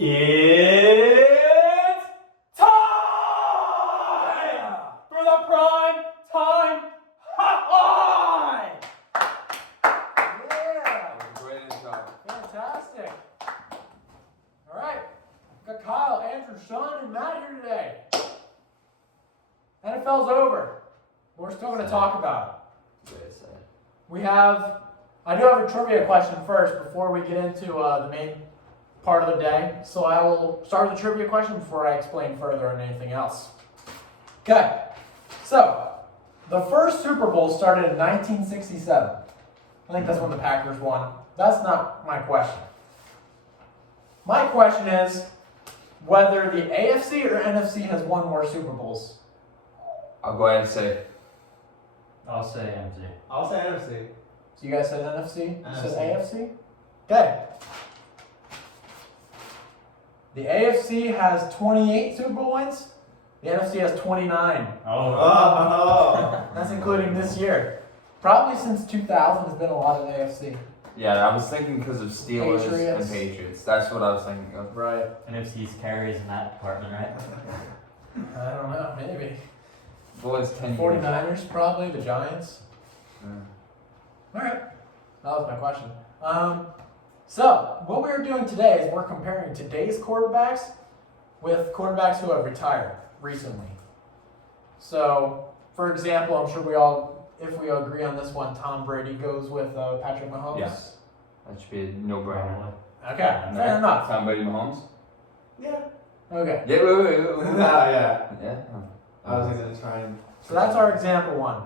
It's time for the prime time hotline. Yeah, Great intro. fantastic. All right, got Kyle, Andrew, Sean, and Matt here today. NFL's over. We're still going to talk about it. Very sad. I do have a trivia question first before we get into the main part of the day. So I will start with the trivia question before I explain further on anything else. Okay, so the first Super Bowl started in 1967. I think that's when the Packers won. That's not my question. My question is whether the AFC or NFC has won more Super Bowls. I'll go ahead and say I'll say empty. I'll say NFC. So you guys said NFC? You said NFC. AFC? Okay. The AFC has 28 Super Bowl wins. The NFC has 29. Oh. That's including this year. Probably since 2000 has been a lot of AFC. yeah. I was thinking because of Steelers Patriots. and Patriots. That's what I was thinking of. Right. NFC's carries in that department, right? I don't know, maybe. Boys 10 years. 49ers probably, the Giants. Yeah. Alright. That was my question. So, what we're doing today is we're comparing today's quarterbacks with quarterbacks who have retired recently. So, for example, I'm sure if we all agree on this one, Tom Brady goes with Patrick Mahomes. Yes. That should be a no-brainer. Okay, fair enough. Tom Brady, Mahomes. Yeah. Okay. Yeah. Wait. Yeah. Yeah. I was gonna try and. So that's our example one.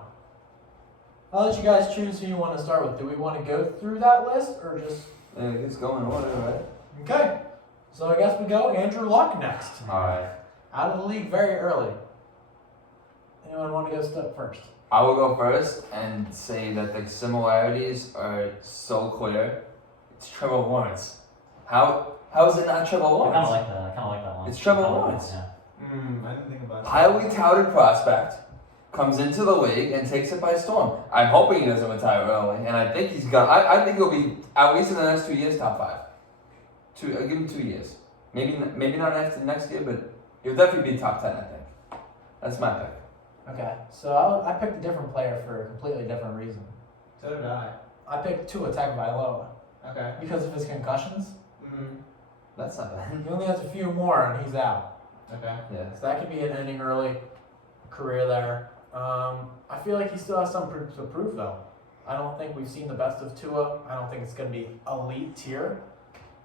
I'll let you guys choose who you want to start with. Do we want to go through that list or just... It's going in order, right? Okay. So I guess we go Andrew Luck next. All right. Out of the league very early. Anyone want to go step first? I will go first and say that the similarities are so clear. It's Trevor Lawrence. How is it not Trevor I kind Lawrence? of like that. I kind of like that one. It's Trevor Kinda like Lawrence. that, I didn't think about it. Highly touted prospect comes into the league and takes it by storm. I'm hoping he doesn't retire early, and I think he's gonna. I think he'll be at least in the next 2 years top 5. I'll give him 2 years. Maybe not next year, but he'll definitely be top 10. I think. That's my pick. Okay. So I picked a different player for a completely different reason. So did I. I picked Tua Tagovailoa Okay. because of his concussions. That's not bad. He only has a few more and he's out. Okay. Yeah. So that could be an ending early career there. I feel like he still has some to prove though. I don't think we've seen the best of Tua. I don't think it's going to be elite tier,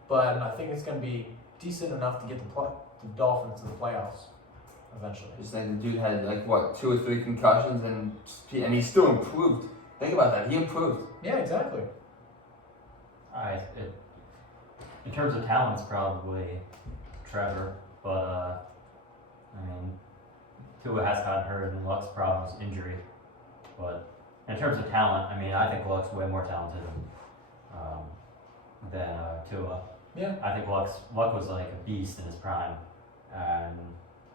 but I think it's going to be decent enough to get the Dolphins to the playoffs eventually. Just think the dude had like what 2 or 3 concussions and he still improved. Think about that. He improved. Yeah, exactly. in terms of talent, it's probably Trevor, but I mean, Tua has gotten hurt and Luck's problem is injury. But in terms of talent, I mean, I think Luck's way more talented than Tua. Yeah. I think Luck was like a beast in his prime, and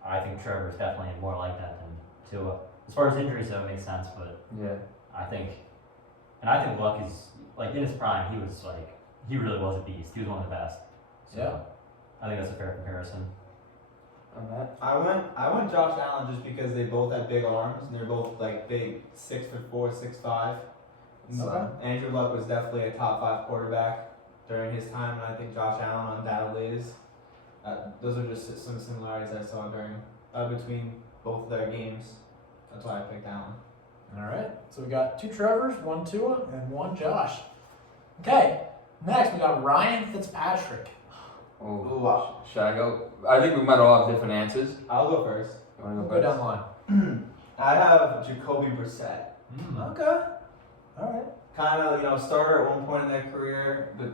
I think Trevor's definitely more like that than Tua. As far as injuries, though, it makes sense, but Yeah. I think Luck is like in his prime. He really was a beast. He was one of the best. So Yeah. I think that's a fair comparison. Matt. I went Josh Allen just because they both had big arms and they're both like big 6'4", 6'5". So Okay. Andrew Luck was definitely a top 5 quarterback during his time, and I think Josh Allen undoubtedly is. Those are just some similarities I saw between both of their games. That's why I picked Allen. All right. So we got 2 Trevors, 1 Tua, and 1 Josh. Okay. Next we got Ryan Fitzpatrick. Oh. Should I go? I think we might all have different answers. I'll go first. You want to We'll go go first? down the line. I have Jacoby Brissett. Okay. All right. Kind of, starter at one point in their career, but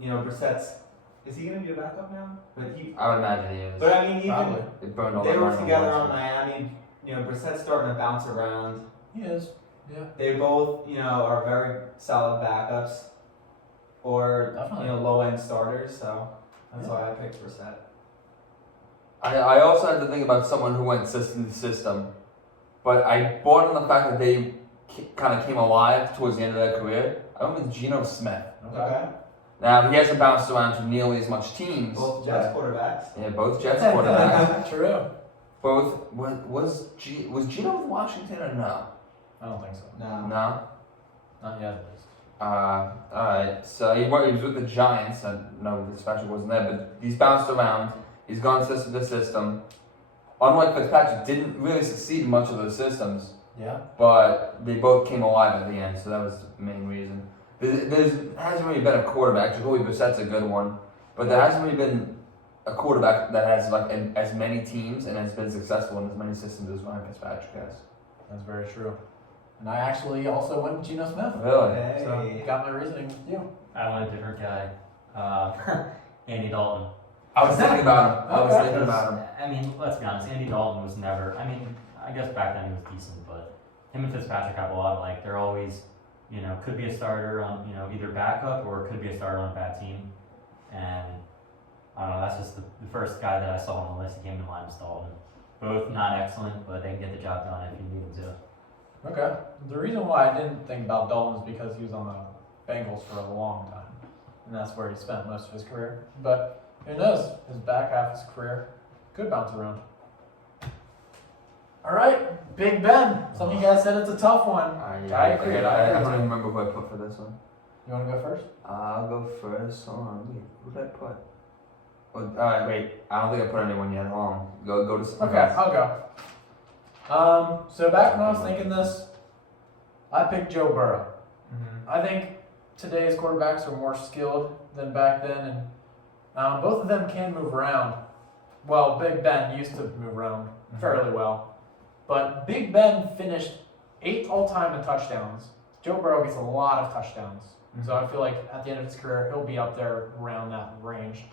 Brissett's. Is he gonna be a backup now? But I would imagine he is. But I mean, even Probably. It burned all they that were money together once. on Miami. Brissett's starting to bounce around. He is. Yeah. They both, are very solid backups, or Definitely. low end starters. So that's Yeah. why I picked Brissett. I also had to think about someone who went system to system, but I bought on the fact that they kind of came alive towards the end of their career. I went with Geno Smith. Okay. Now he hasn't bounced around to nearly as much teams. Both Jets quarterbacks. Yeah, both Jets quarterbacks. True. Both was Gino with Washington or no? I don't think so. No. No. Not yet, at least. Alright, so he was with the Giants. I know the special wasn't there, but he's bounced around. He's gone system to system. Unlike Fitzpatrick, didn't really succeed in much of those systems, Yeah. but they both came alive at the end, so that was the main reason. There hasn't really been a quarterback. Jacoby Brissett's a good one, but there hasn't really been a quarterback that has like as many teams and has been successful in as many systems as Ryan Fitzpatrick has. That's very true. And I actually also went with Geno Smith. Really? So Hey. got my reasoning with you. I want a different guy. Andy Dalton. I was thinking about him. I was Okay. thinking about him. I mean, let's be honest. Andy Dalton was never. I mean, I guess back then he was decent, but him and Fitzpatrick have a lot. Like they're always, could be a starter on, either backup or could be a starter on a bad team. And I don't know. That's just the first guy that I saw on the list that came to mind was Dalton. Both not excellent, but they can get the job done if you need them to. Okay. The reason why I didn't think about Dalton is because he was on the Bengals for a long time. And that's where he spent most of his career. But who knows? His back half of his career could bounce around. All right, Big Ben. Some of you guys said it's a tough one. I agree. I don't even remember who I put for this one. You want to go first? I'll go first. Hold on. Wait, who did I put? Oh, alright, wait. I don't think I put anyone yet. Hold on. Go to someone Okay, else. I'll go. So back when I was thinking this, I picked Joe Burrow. Mm-hmm. I think today's quarterbacks are more skilled than back then, and both of them can move around. Well, Big Ben used to move around fairly well, but Big Ben finished 8th all-time in touchdowns. Joe Burrow gets a lot of touchdowns, so I feel like at the end of his career, he'll be up there around that range.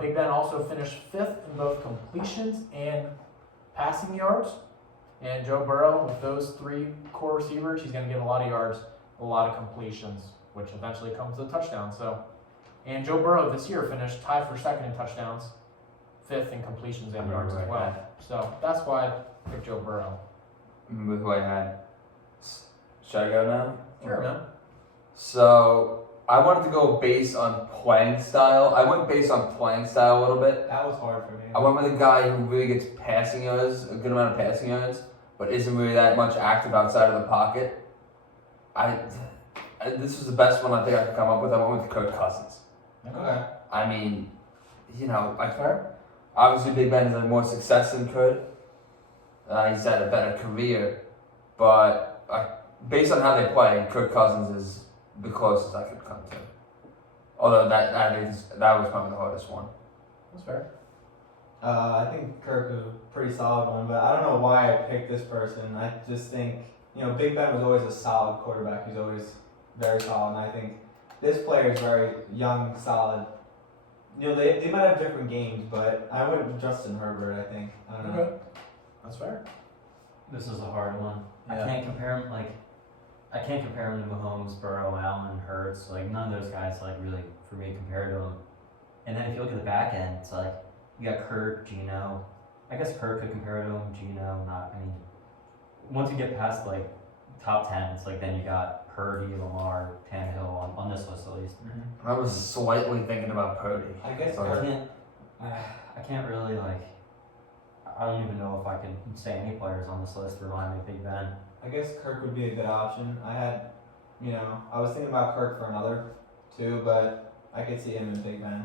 Big Ben also finished 5th in both completions and passing yards. And Joe Burrow, with those 3 core receivers, he's going to get a lot of yards, a lot of completions, which eventually comes to a touchdown. And Joe Burrow this year finished tied for 2nd in touchdowns, 5th in completions and yards as well. So that's why I picked Joe Burrow. Remember who I had? Should I go now? Sure, man. So I wanted to go based on playing style. I went based on playing style a little bit. That was hard for me. I went with a guy who really gets passing yards, a good amount of passing yards, but isn't really that much active outside of the pocket. This was the best one I think I could come up with. I went with Kirk Cousins. Okay. I mean, like Fair? obviously Big Ben has had more success than Kirk. He's had a better career, but based on how they play, Kirk Cousins is the closest I could come to. Although that was probably the hardest one. That's fair. I think Kirk is a pretty solid one, but I don't know why I picked this person. I just think, Big Ben was always a solid quarterback. He's always very solid, and I think this player is very young, solid. They might have different games, but I went with Justin Herbert, I think. I don't know. Okay. That's fair. This is a hard one. Yeah. I can't compare him to Mahomes, Burrow, Allen, Hurts. Like none of those guys really for me compared to him. And then if you look at the back end, it's like you got Kirk, Geno. I guess Kirk could compare to him. Geno, not. I mean, once you get past top 10, it's then you got Purdy, Lamar, Tannehill on this list at least. Mm-hmm. I was slightly thinking about Purdy. I guess Sorry. I can't really I don't even know if I can say any players on this list remind me of Big Ben. I guess Kirk would be a good option. I was thinking about Kirk for another too, but I could see him in Big Ben.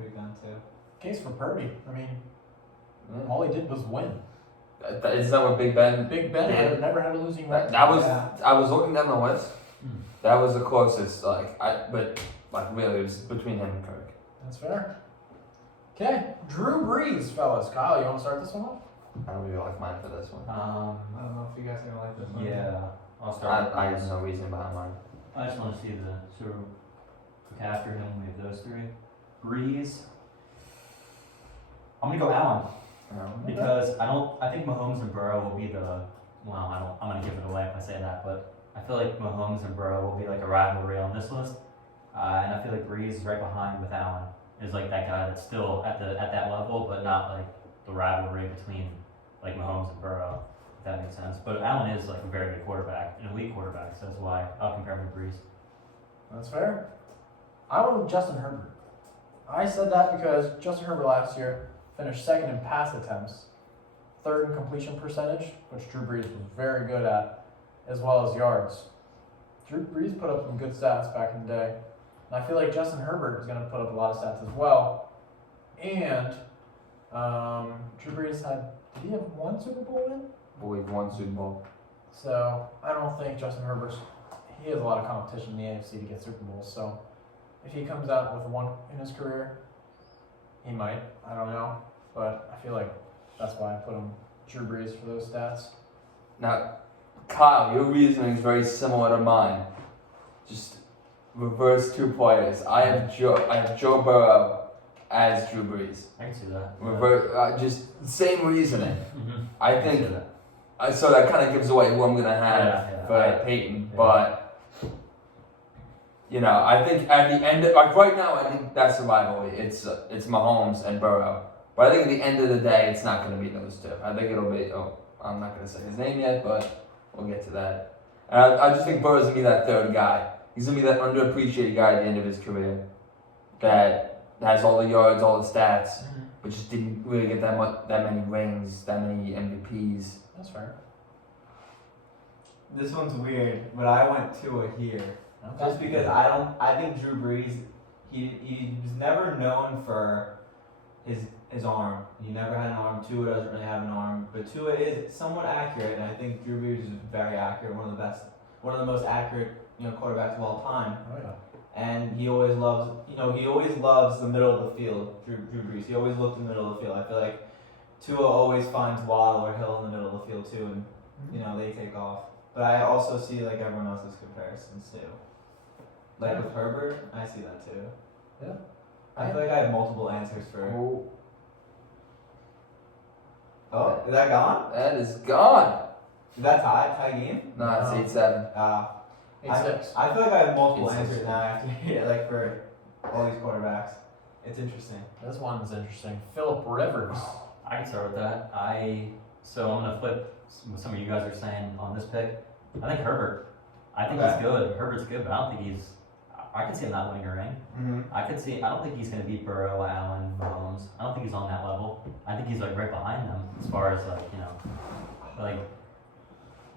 Big Ben too. Case for Purdy. I mean, Yeah. all he did was win. Is that what Big Ben? Big Ben Yeah. never had a losing record. That was. Yeah. I was looking down the list. That was the closest. But really, it was between him and Kirk. That's fair. Okay, Drew Brees, fellas. Kyle, you want to start this one off? I don't really like mine for this one. I don't know if you guys are gonna like this one. Yeah, I'll start. I have no reason behind mine. I just want to see after him, we have those 3. Breeze. I'm gonna go Allen because I think Mahomes and Burrow will be I'm gonna give it away if I say that, but I feel like Mahomes and Burrow will be a rivalry on this list, and I feel like Breeze is right behind with Allen. Is that guy that's still at that level, but not the rivalry between Mahomes and Burrow. If that makes sense. But Allen is a very good quarterback, an elite quarterback, so that's why I'll compare him to Breeze. That's fair. I went with Justin Herbert. I said that because Justin Herbert last year finished second in pass attempts, third in completion percentage, which Drew Brees was very good at, as well as yards. Drew Brees put up some good stats back in the day. And I feel like Justin Herbert is going to put up a lot of stats as well. And Drew Brees did he have one Super Bowl win? But we've won Super Bowl. So I don't think Justin he has a lot of competition in the AFC to get Super Bowls. So if he comes out with one in his career, he might. I don't know. But I feel like that's why I put him Drew Brees for those stats. Now, Kyle, your reasoning is very similar to mine. Just reverse two players. I have Joe Burrow as Drew Brees. I can see that. Reverse, just same reasoning. Mhm. I can see think that. so. That kind of gives away who I'm gonna have Yeah, for Peyton, yeah. but. You know, I think at the end, like right now, I think that's the rivalry. It's Mahomes and Burrow. But I think at the end of the day, it's not going to be those two. I think it'll be. Oh, I'm not going to say his name yet, but we'll get to that. And I just think Burrow's going to be that third guy. He's going to be that underappreciated guy at the end of his career, that has all the yards, all the stats, but just didn't really get that many rings, that many MVPs. That's fair. This one's weird, but I went Tua here. Okay. Just because I think Drew Brees, he was never known for his arm. He never had an arm. Tua doesn't really have an arm, but Tua is somewhat accurate, and I think Drew Brees is very accurate, one of the most accurate quarterbacks of all time. Oh yeah. And he always loves the middle of the field. Drew Brees, he always looked in the middle of the field. I feel like Tua always finds Waddle or Hill in the middle of the field too, and they take off. But I also see like everyone else's comparisons too. Like with Herbert, I see that too. Yeah. I feel like I have multiple answers for. Oh, Is that gone? that is gone. Is that tie game? No, it's 8-7. 8-6. I feel like I have multiple 8-6. answers now after like for all these quarterbacks. It's interesting. This one's interesting. Philip Rivers. I can start with that. So I'm gonna flip what some of you guys are saying on this pick. I think Herbert. I think Okay. he's good. Herbert's good, but I don't think he's. I can see him not winning a ring. Mm-hmm. I don't think he's gonna beat Burrow, Allen, Mahomes. I don't think he's on that level. I think he's like right behind them as far as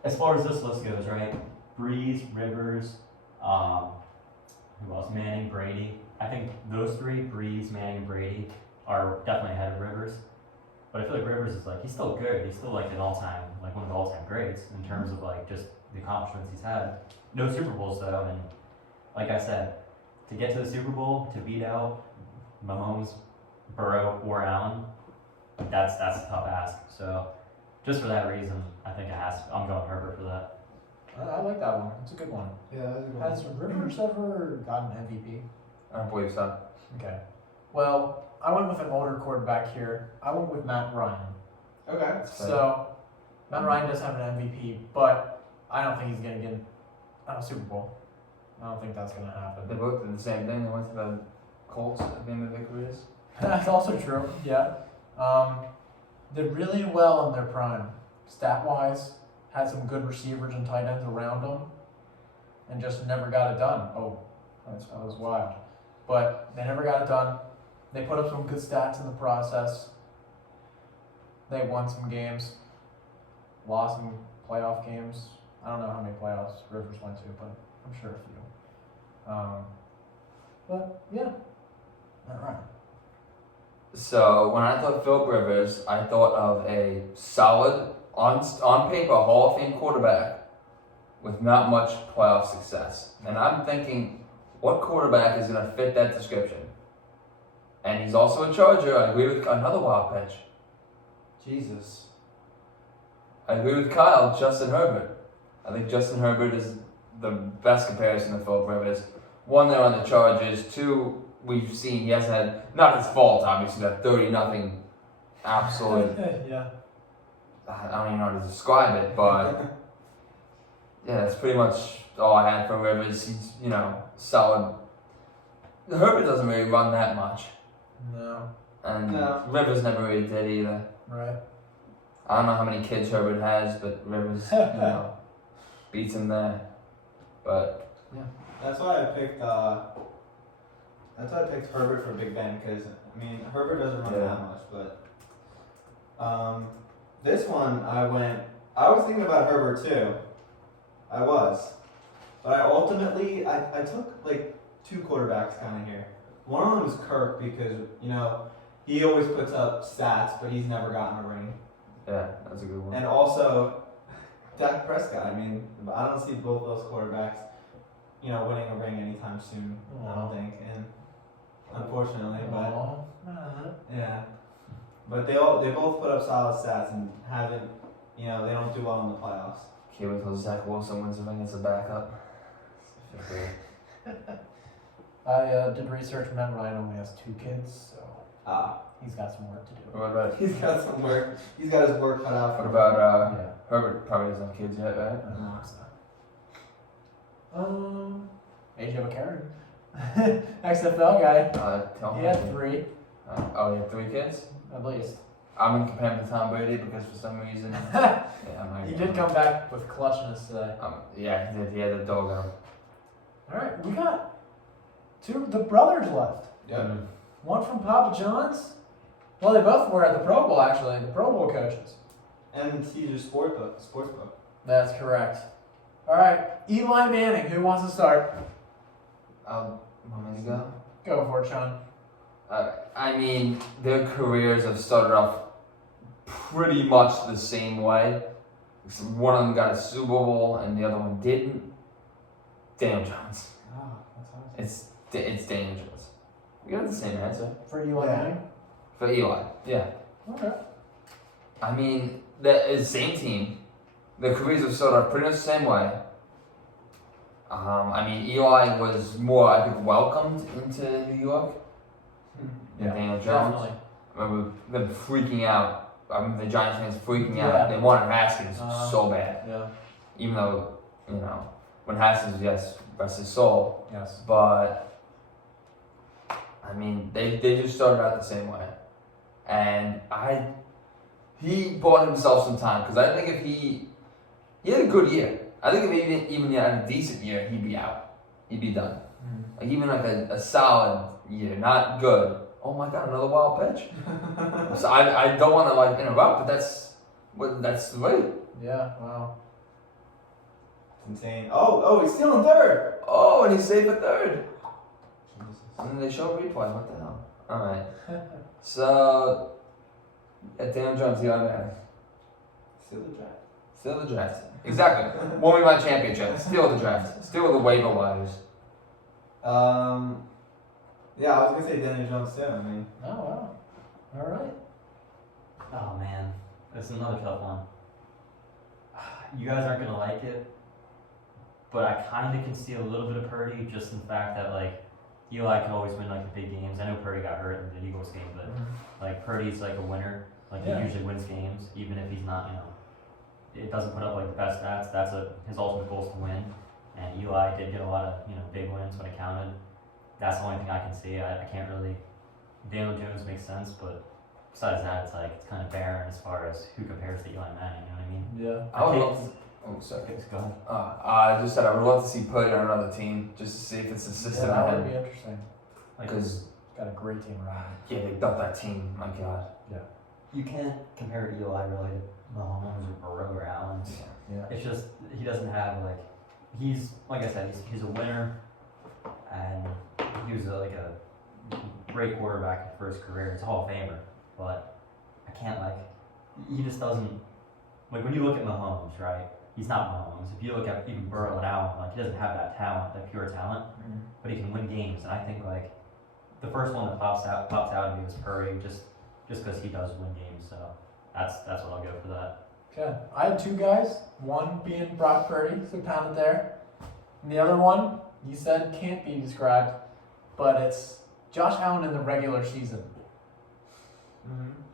as far as this list goes, right? Breeze, Rivers, who else? Manning, Brady. I think those three, Breeze, Manning, and Brady, are definitely ahead of Rivers. But I feel like Rivers is he's still good. He's still one of the all-time greats in terms of just the accomplishments he's had. No Super Bowls though, and like I said, to get to the Super Bowl, to beat out Mahomes, Burrow, or Allen, that's a tough ask. So just for that reason, I think I'm going Herbert for that. I like that one. It's a good one. Yeah, that's a good Has Rivers ever gotten an MVP? I don't believe so. Okay. Well, I went with an older quarterback here. I went with Matt Ryan. Okay. So, Matt Ryan does have an MVP, but I don't think he's going to get a Super Bowl. I don't think that's going to They happen. both did the same thing. They went to the Colts at the end of their careers. That's also true, yeah. Did really well in their prime. Stat-wise, had some good receivers and tight ends around them, and just never got it done. Oh, that was wild. But they never got it done. They put up some good stats in the process. They won some games, lost some playoff games. I don't know how many playoffs Rivers went to, but I'm sure a few. But yeah, all right. So when I thought Philip Rivers, I thought of a solid, on paper, Hall of Fame quarterback with not much playoff success. And I'm thinking, what quarterback is going to fit that description? And he's also a Charger. I agree with another wild pitch. Jesus. I agree with Kyle, Justin Herbert. I think Justin Herbert is the best comparison to Philip Rivers. One, they're on the Chargers. Two, we've seen he hasn't had, not his fault, obviously, that 30-0 absolute, Yeah. I don't even know how to describe it, but yeah, that's pretty much all I had for Rivers. He's, solid. Herbert doesn't really run that much, No. and No. Rivers never really did either. Right. I don't know how many kids Herbert has, but Rivers, beats him there. But That's why I picked That's why I picked Herbert for Big Ben because I mean Herbert doesn't run Yeah. that much, but this one I was thinking about Herbert too. I was, but I ultimately I took like two quarterbacks kind of here. One of them was Kirk because he always puts up stats, but he's never gotten a ring, Yeah, that's a good one. and also Dak Prescott. I mean, I don't see both those quarterbacks, winning a ring anytime soon. I don't think, and unfortunately, but. Aw. Yeah, but they both put up solid stats and haven't, they don't do well in the playoffs. Can't wait till Zach Wilson wins the ring as a backup. I did research. Matt Ryan only has 2 kids, so Ah, he's got some work to do. What about he's got some work. He's got his work cut out for what him. about Yeah. Herbert? Probably doesn't have kids yet, right? I don't know, so. AJ McCarron. XFL guy. Tell He me. had 3, Oh, he had 3 kids. at least. I'm gonna compare him to Tom Brady because for some reason, yeah, He did come back with clutchness today. Yeah, he did. He had a dog on him. Alright, we got 2 of the brothers left. Yep. One from Papa John's. Well, they both were at the Pro Bowl, actually, the Pro Bowl coaches. And Caesar's sportsbook. That's correct. Alright, Eli Manning, who wants to start? Want me to go? Go for it, Sean. I mean, their careers have started off pretty much the same way. One of them got a Super Bowl and the other one didn't. Daniel Jones. Oh, that's awesome. It's Daniel Jones. We got the same answer For Eli Yeah. Manning? for Eli. Yeah. Okay. I mean, that is the same team. Their careers have started off pretty much the same way. I mean, Eli was more, I think, welcomed into New York than Daniel Jones. Definitely. I remember them freaking out. I remember the Giants fans freaking Yeah. out. They wanted Haskins so bad. Yeah. Even though, when Haskins, yes, rest his soul. Yes. But, I mean, they just started out the same way. And he bought himself some time. Because I think if he had a good year. I think if he even had a decent year, he'd be out. He'd be done. Like even like a solid year, not good. Oh my God, another wild pitch. So I don't want to like interrupt, but that's the way. Yeah, wow. It's insane. Oh, he's still in third. Oh, and he's safe at third. Jesus. And then they show a replay. What the hell? All right. So, Daniel Jones, Eli Manning. Still the draft. Steal the draft. Exactly. Won me my championship. Steal the draft. Steal the waiver wires. Yeah, I was gonna say Daniel Jones too. I mean, Oh, wow. All right. Oh man, that's another tough one. You guys aren't gonna like it, but I kind of can see a little bit of Purdy just in the fact that like Eli can always win like the big games. I know Purdy got hurt in the Eagles game, but like Purdy's like a winner. Like Yeah. he usually wins games, even if he's not, it doesn't put up like the best stats. That's his ultimate goal is to win. And Eli did get a lot of big wins when it counted. That's the only thing I can see. I can't really. Daniel Jones makes sense, but besides that, it's kind of barren as far as who compares to Eli Manning. You know what I mean? Yeah. I would Okay. love to. Oh, sorry. Okay, go ahead. I just said I would love to see Purdy on another team just to see if it's a system Yeah, that ahead. would be interesting. Like, Because Got a great team around him. yeah, they built that team. My God. you can't compare Eli really to Mahomes or Burrow or Allen. Yeah. It's just he doesn't have he's like I said he's a winner, and he was like a great quarterback for his career. He's a Hall of Famer, but I can't he just doesn't when you look at Mahomes, right? He's not Mahomes. If you look at even Burrow and Allen, he doesn't have that talent, that pure talent, but he can win games. And I think the first one that pops out at me was Purdy, just because he does win games. So that's what I'll go for that. Okay. I had 2 guys. One being Brock Purdy, so pound it there. And the other one, you said can't be described, but it's Josh Allen in the regular season.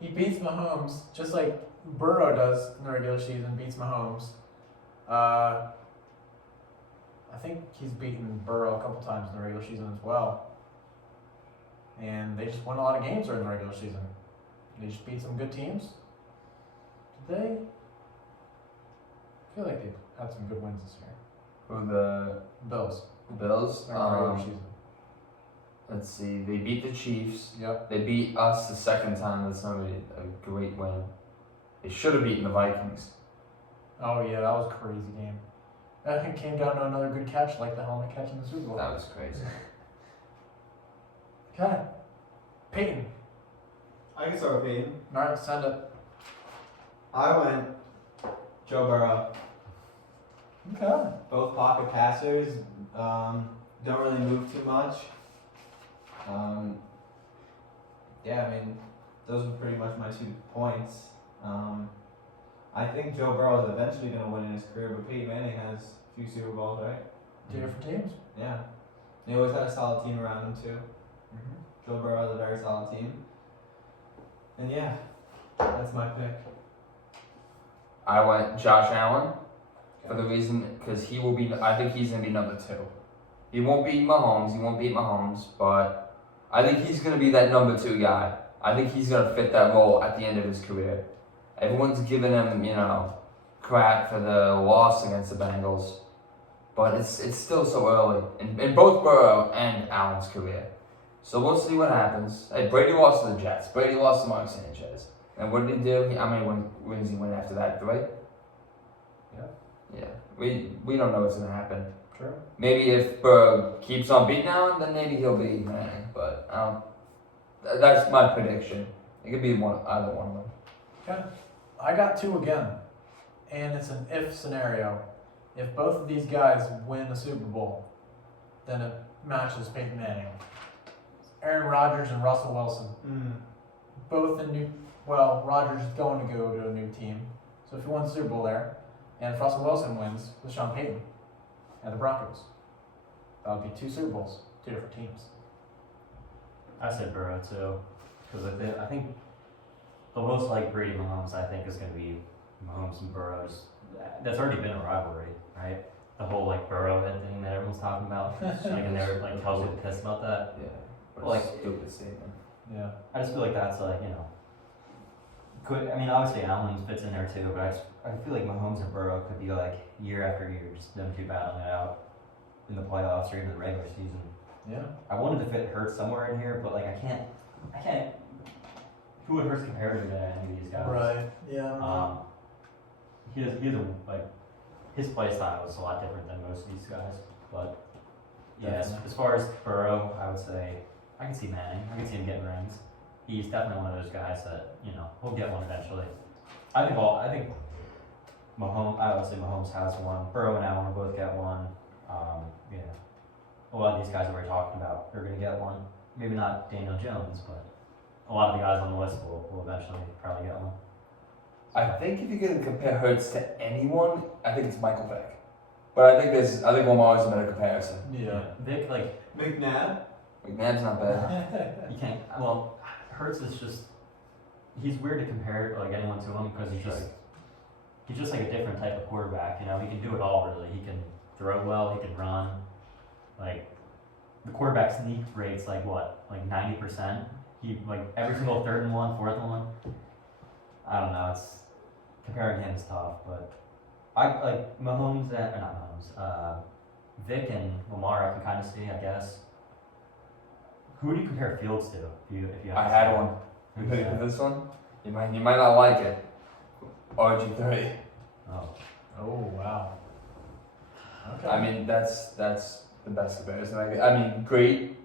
He beats Mahomes just like Burrow does in the regular season, beats Mahomes. I think he's beaten Burrow a couple times in the regular season as well. And they just won a lot of games during the regular season. They just beat some good teams. Did they? I feel like they've had some good wins this year. Who the Bills. Bills? During the regular season. Let's see. They beat the Chiefs. Yep. They beat us the second time. That's not really a great win. They should have beaten the Vikings. Oh yeah, that was a crazy game. I think it came down to another good catch, like the helmet catch in the Super Bowl. That was crazy. Okay. Peyton. I can start with Peyton. All right, send it. I went Joe Burrow. Okay. Both pocket passers. Don't really move too much. Yeah, I mean, those were pretty much my 2 points. I think Joe Burrow is eventually going to win in his career, but Peyton Manning has a few Super Bowls, right? 2 different teams. Yeah. They always had a solid team around him, too. Mm-hmm. Joe Burrow is a very solid team. And yeah, that's my pick. I went Josh Allen for the reason because he will be. I think he's gonna be number 2. He won't beat Mahomes, but I think he's gonna be that number 2 guy. I think he's gonna fit that role at the end of his career. Everyone's giving him, crap for the loss against the Bengals, but it's still so early in both Burrow and Allen's career. So we'll see what happens. Hey, Brady lost to the Jets. Brady lost to Mark Sanchez. And what did he do? How many wins he win after that? 3? Yeah. Yeah. We don't know what's gonna happen. Sure. Maybe if Burrow keeps on beating Allen, then maybe he'll be Manning. But that's my prediction. It could be either one of them. Okay. I got 2 again, and it's an if scenario. If both of these guys win the Super Bowl, then it matches Peyton Manning. Aaron Rodgers and Russell Wilson. Both Rodgers is going to go to a new team. So if he wins the Super Bowl there, and if Russell Wilson wins with Sean Payton and the Broncos, that would be 2 Super Bowls, 2 different teams. I said Burrow too, because I think the most like Brady Mahomes I think is going to be Mahomes and Burrows. That's already been a rivalry, right? The whole like Burrowhead thing that everyone's talking about, and they're like tells you to piss about that. Yeah. What Like- a stupid statement. Yeah. I just feel like that's like obviously Allen fits in there too, but I feel like Mahomes and Burrow could be like year after year, just them 2 battling it out in the playoffs or even the regular season. Yeah. I wanted to fit Hurts somewhere in here, but like I can't. Who would Hurts compare to any of these guys? Right. Yeah. He has his play style is a lot different than most of these guys, but yes, Definitely. as far as Burrow, I would say I can see Manning. I can see him getting rings. He's definitely one of those guys that he'll get one eventually. I think Mahomes. I would say Mahomes has one. Burrow and Allen will both get one. A lot of these guys that we're talking about are going to get one. Maybe not Daniel Jones, but a lot of the guys on the list will eventually probably get one. I think if you're gonna compare Hurts to anyone, I think it's Michael Vick. But I think Lamar is a better comparison. Yeah. Vic, like McNabb. McNabb's not bad. you can't. Well, Hurts is just. He's weird to compare like anyone to him because he's just like a different type of quarterback. He can do it all really. He can throw well. He can run. Like the quarterback sneak rate's like what, like 90%. He like every single 3rd and 1, 4th and 1. I don't know. It's comparing him is tough, but I like Mahomes and not Mahomes. Vic and Lamar I can kind of see, I guess. Who do you compare Fields to? If you have I to had say? one. You Who's ready that? for this one? You might not like it. RG3. Oh. Oh wow. Okay. I mean that's the best comparison. I mean great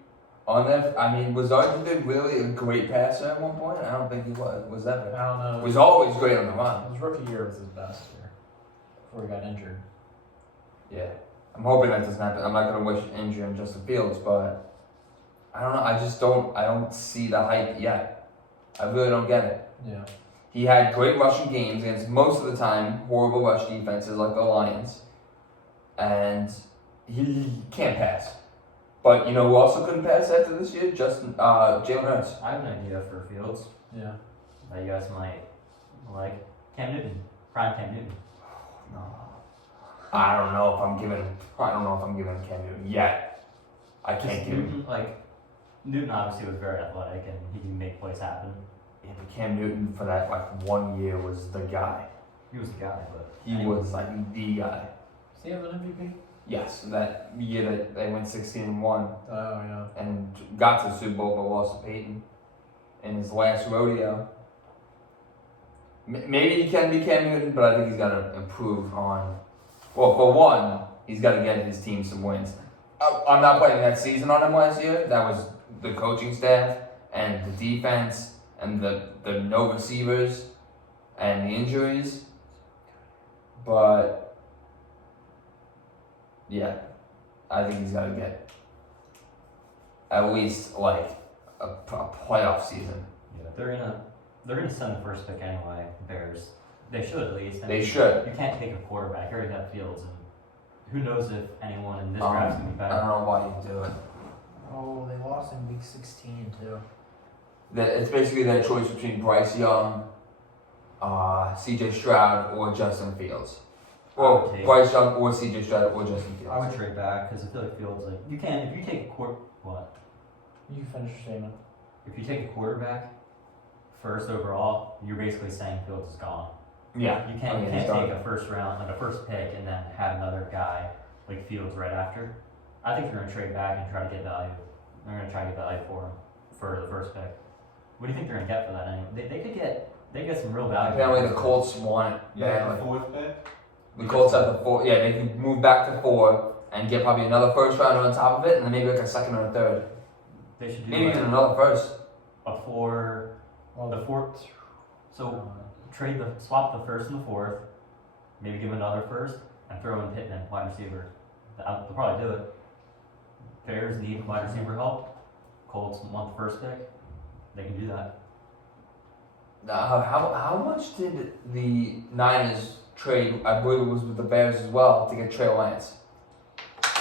on that. I mean was RG3 really a great passer at one point? I don't think he was. Was ever. I don't know. Was always great on the run. His rookie year was his best year before he got injured. Yeah. I'm hoping that doesn't happen. I'm not gonna wish injury on Justin Fields, but I don't know. I don't see the hype yet. I really don't get it. Yeah. He had great rushing games against most of the time horrible rush defenses like the Lions, and he can't pass. But who also couldn't pass after this year? Jalen Hurts. I have an idea for Fields Yeah. that you guys might like. Cam Newton, prime Cam Newton. No. I don't know if I'm giving Cam Newton yet. I can't give him. Newton, Newton obviously was very athletic and he can make plays happen. Yeah, but Cam Newton for that 1 year was the guy. He was the guy, but He was the guy. Does he have an MVP? Yes, that year that they went 16-1 Oh yeah. and got to the Super Bowl but lost to Peyton in his last rodeo. Maybe he can be Cam Newton, but I think he's got to improve on. Well, for one, he's got to get his team some wins. I'm not putting that season on him last year. That was the coaching staff and the defense and the no receivers and the injuries. But yeah, I think he's got to get at least like a playoff season. Yeah, they're gonna send the first pick anyway. Bears. They should at least. I They mean, should. You can't take a quarterback. You already have Fields, and who knows if anyone in this Um, draft's gonna be I better. don't know why you do it. Oh, they lost in week 16 too. It's basically that choice between Bryce Young, C.J. Stroud, or Justin Fields. Or Okay. Bryce Young, or C.J. Stroud, or Justin Fields. I would trade back because I feel like Fields like you can if you take a what You finish your statement. if you take a quarterback first overall, you're basically saying Fields is gone. Yeah. You can't I mean, you he's can't done. take a first round like a first pick and then have another guy like Fields right after. I think they're gonna trade back and try to get value. They're gonna try to get value for him for the first pick. What do you think they're gonna get for that? Anyway? They could get some real value. Apparently the Colts want it Yeah, badly. the fourth pick. The Colts have the 4. Yeah, they can move back to 4 and get probably another first rounder on top of it, and then maybe like a second or a third. They should do Maybe like even another first. a four. Well, The fourth. So swap the first and the fourth, maybe give him another first, and throw in Pittman, wide receiver. They'll probably do it. Bears need wide receiver help. Colts want the first pick. They can do that. How much did the Niners trade? I believe it was with the Bears as well to get Trey Lance.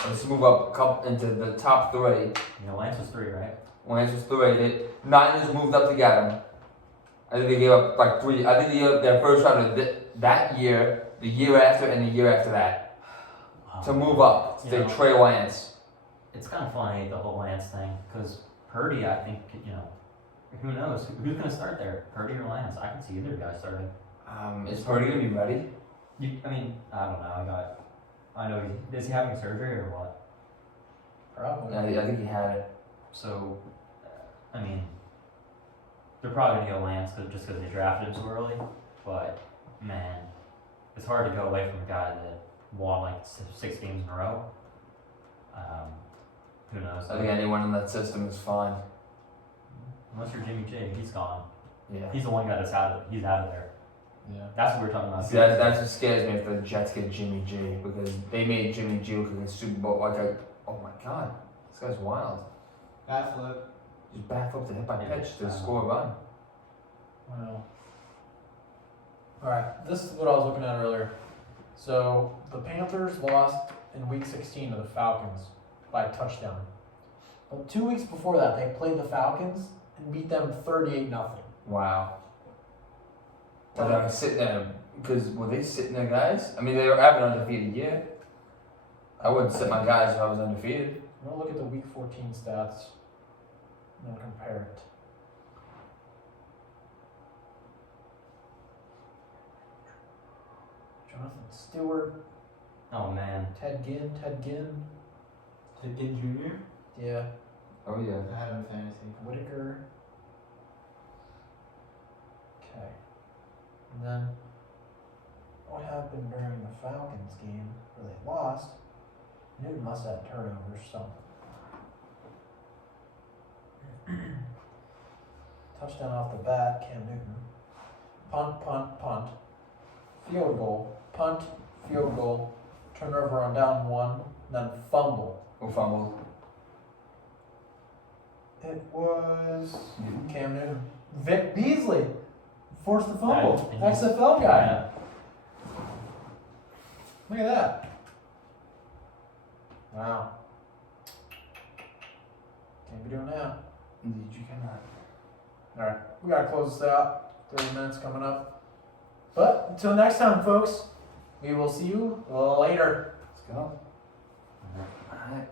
Let's move up a couple into the top 3. You know, Lance was 3, right? Lance was 3. Niners moved up to get him. I think they gave up like 3. I think they gave up their first rounder that year, the year after, and the year after that to move up to You know. take Trey Lance. It's kind of funny, the whole Lance thing, because Purdy, I think, who knows? Who's going to start there? Purdy or Lance? I can see either guy starting. Is Purdy gonna be ready? I don't know. I know is he having surgery or what? probably. I think he had it. So, they're probably gonna go Lance just because they drafted him so early. But man, it's hard to go away from a guy that won like 6 games in a row. Who knows? I think anyone in that system is fine. Unless you're Jimmy G, he's gone. Yeah. He's the one guy that's out of it. He's out of there. Yeah. That's what we were talking about. See, that's what scares me if the Jets get Jimmy G, because they made Jimmy G look like a Super Bowl, oh my god, this guy's wild. Bat flip. Just backflip to hit by Yeah. pitch to score a run. Wow. Alright, this is what I was looking at earlier. So, the Panthers lost in week 16 to the Falcons by a touchdown. But 2 weeks before that, they played the Falcons and beat them 38-0. Wow. But I was sitting there, because were they sitting there, guys? I mean, they were having an undefeated year. I wouldn't sit my guys if I was undefeated. I'm gonna look at the week 14 stats and then compare it. Jonathan Stewart, Oh man, Ted Ginn. Ted Ginn Jr. Yeah, Oh yeah. I had him in fantasy. Whitaker. Okay. And then what happened during the Falcons game where they lost? Newton must have had turnovers, something. Touchdown off the bat, Cam Newton. Punt. Field goal. Punt, field goal. Turnover on down 1, then fumble. Who fumbled? It was Cam Newton. Vic Beasley forced the fumble. Yeah, and XFL guy. yeah. Look at that. Wow. Can't be doing that. Indeed, you cannot. Alright, we gotta close this out. 30 minutes coming up. But until next time, folks, we will see you later. Let's go. Alright.